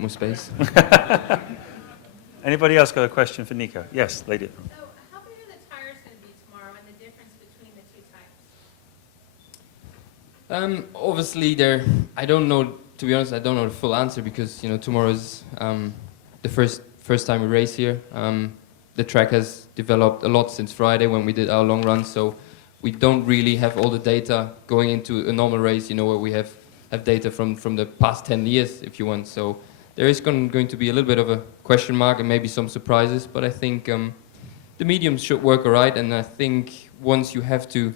bit more space. Anybody else got a question for Nico? Yes, lady. So how big are the tires going to be tomorrow and the difference between the two types? Obviously, I don't know, to be honest, I don't know the full answer because, tomorrow's the first time we race here. The track has developed a lot since Friday when we did our long run, so we don't really have all the data going into a normal race, where we have data from the past 10 years, if you want. So there is going to be a little bit of a question mark and maybe some surprises, but I think the mediums should work all right, and I think once you have to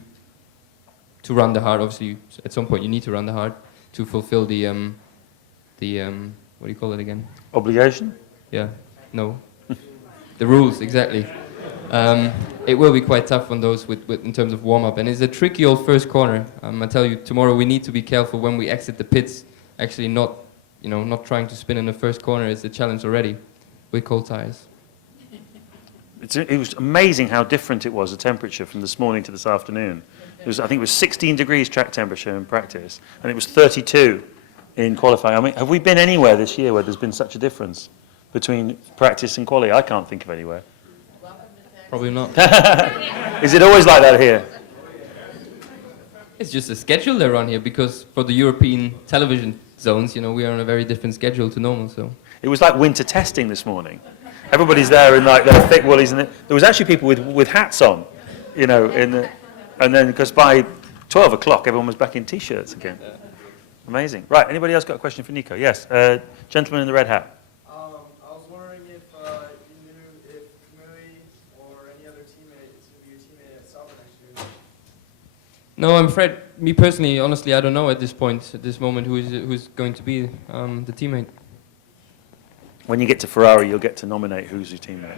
run the hard, obviously at some point you need to run the hard to fulfill the what do you call it again? Obligation? Yeah, no. The rules, exactly. It will be quite tough on those in terms of warm-up, and it's a tricky old first corner. I tell you, tomorrow we need to be careful when we exit the pits, actually not trying to spin in the first corner is a challenge already with cold tires. It was amazing how different it was, the temperature from this morning to this afternoon. I think it was 16 degrees track temperature in practice, and it was 32 in qualifying. I mean, have we been anywhere this year where there's been such a difference between practice and quali? I can't think of anywhere. Probably not. Is it always like that here? It's just a schedule they run here because for the European television zones, we are on a very different schedule to normal. So it was like winter testing this morning. Everybody's there in like their thick woolies, and there was actually people with hats on, and then because by 12 o'clock everyone was back in t-shirts again. Amazing. Right. Anybody else got a question for Nico? Yes, gentleman in the red hat. I was wondering if you knew if Kamui or any other teammate is going to be your teammate at Sauber next year. No, I'm afraid, me personally, honestly, I don't know at this moment, who's going to be the teammate. When you get to Ferrari, you'll get to nominate who's your teammate.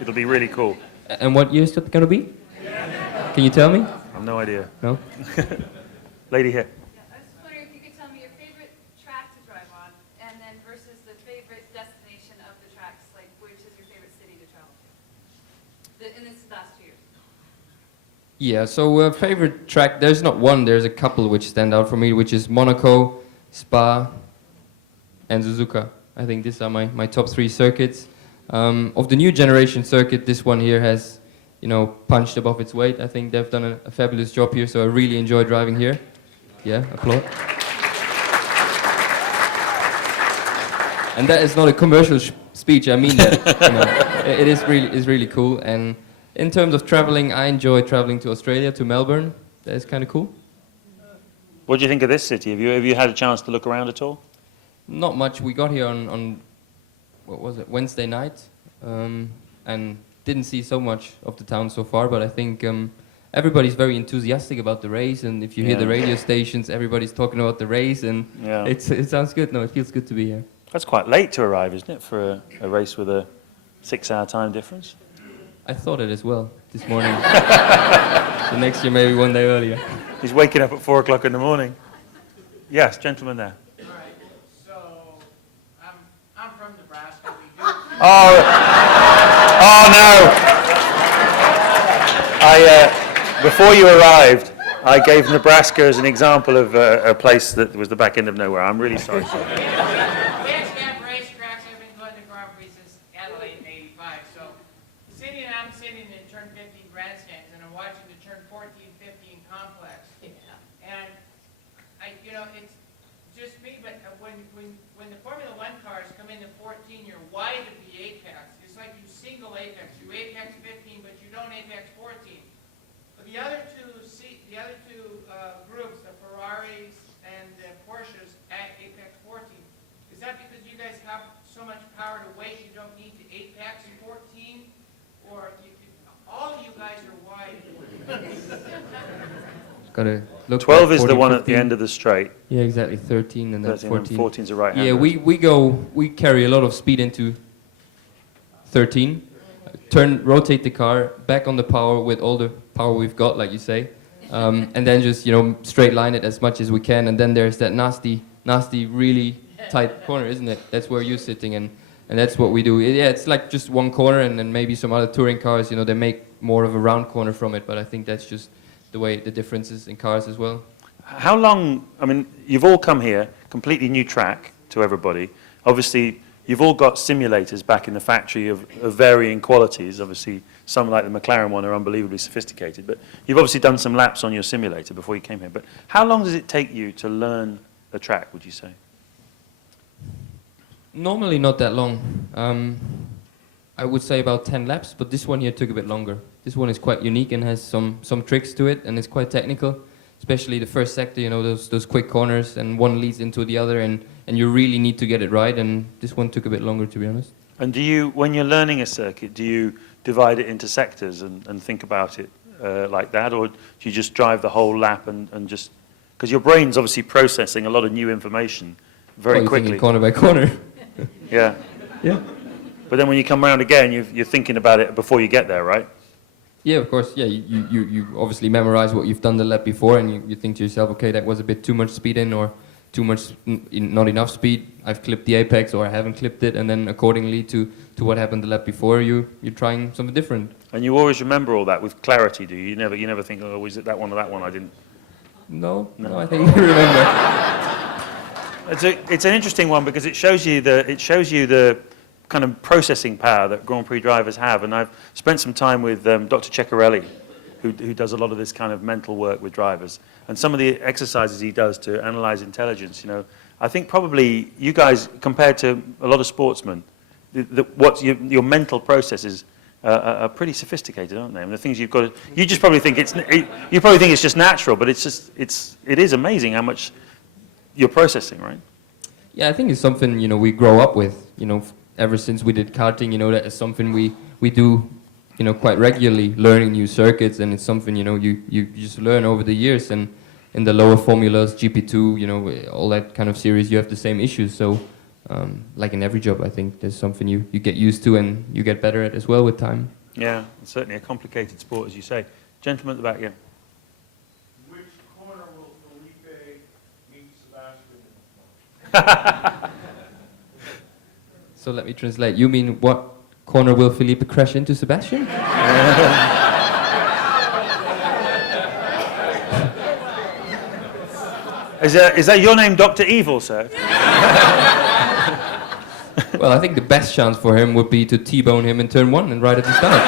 It'll be really cool. And what year is it going to be? Can you tell me? I have no idea. No? Lady here. Yeah, I was just wondering if you could tell me your favorite track to drive on, and then versus the favorite destination of the tracks, like which is your favorite city to travel to? In this last 2 years. Yeah, so favorite track, there's not one, there's a couple which stand out for me, which is Monaco, Spa, and Suzuka. I think these are my top 3 circuits. Of the new generation circuit, this one here has, punched above its weight. I think they've done a fabulous job here, so I really enjoy driving here. Yeah, applaud. And that is not a commercial speech, I mean that. It is really cool. And in terms of traveling, I enjoy traveling to Australia, to Melbourne. That is kind of cool. What do you think of this city? Have you had a chance to look around at all? Not much. We got here on what was it, Wednesday night, and didn't see so much of the town so far, but I think everybody's very enthusiastic about the race, and if you hear the radio stations, everybody's talking about the race, and it sounds good. No, it feels good to be here. That's quite late to arrive, isn't it, for a race with a 6-hour time difference? I thought it as well this morning. So next year, maybe one day earlier. He's waking up at 4 o'clock in the morning. Yes, gentleman there. All right. So I'm from Nebraska. Oh no! Before you arrived, I gave Nebraska as an example of a place that was the back end of nowhere. I'm really sorry. We actually have racetracks. I've been going to Grand Prix since Adelaide in '85. So I'm sitting in turn 15 grandstands, and I'm watching the turn 14, 15 complex. And it's just me, but when the Formula One cars come into 14, you're wide of the apex. It's like you single apex. You apex 15, but you don't apex 14. But the other two groups, the Ferraris and the Porsches, at apex 14. Is that because you guys have so much power to weight you don't need to apex 14, or all of you guys are wide? Gotta look. 12 is 40, the one 15. at the end of the straight. Yeah, exactly. 13 and then 14. 14 is a right hand. Yeah, we carry a lot of speed into 13. Rotate the car back on the power with all the power we've got, like you say, and then just straight line it as much as we can. And then there's that nasty, really tight corner, isn't it? That's where you're sitting, and that's what we do. Yeah, it's like just one corner, and then maybe some other touring cars, they make more of a round corner from it. But I think that's just the way the differences in cars as well. How long? I mean, you've all come here, completely new track. to everybody. Obviously, you've all got simulators back in the factory of varying qualities. Obviously, some like the McLaren one are unbelievably sophisticated, but you've obviously done some laps on your simulator before you came here. But how long does it take you to learn a track, would you say? Normally not that long. I would say about 10 laps, but this one here took a bit longer. This one is quite unique and has some tricks to it, and it's quite technical, especially the first sector, you know, those quick corners, and one leads into the other, and you really need to get it right, and this one took a bit longer, to be honest. And do you, when you're learning a circuit, do you divide it into sectors and think about it like that, or do you just drive the whole lap and just, because your brain's obviously processing a lot of new information very you're quickly. thinking corner by corner. Yeah. Yeah. But then when you come around again, you're thinking about it before you get there, right? Yeah, of course. Yeah, you obviously memorize what you've done the lap before, and you think to yourself, okay, that was a bit too much speed in, or too much, not enough speed. I've clipped the apex, or I haven't clipped it, and then accordingly to what happened the lap before, you're trying something different. And you always remember all that with clarity, do you? You never think, oh, was it that one or that one? I didn't. No, I think you remember. It's an interesting one because it shows you the kind of processing power that Grand Prix drivers have. And I've spent some time with Dr. Ceccarelli, who does a lot of this kind of mental work with drivers. And some of the exercises he does to analyze intelligence, you know, I think probably you guys, compared to a lot of sportsmen, what your mental processes are pretty sophisticated, aren't they? And the things you've got, you just probably think you probably think it's just natural, but it is amazing how much you're processing, right? Yeah, I think it's something, you know, we grow up with, you know, ever since we did karting, you know, that is something we do, you know, quite regularly, learning new circuits, and it's something, you know, you just learn over the years. And in the lower formulas, GP2, you know, all that kind of series, you have the same issues. So, like in every job, I think there's something you get used to and you get better at as well with time. Yeah, it's certainly a complicated sport, as you say. Gentleman at the back, yeah. Which corner will Felipe meet Sebastian? So let me translate. You mean what corner will Felipe crash into Sebastian? Is that your name, Dr. Evil, sir? Well, I think the best chance for him would be to T-bone him in turn one and right at the start.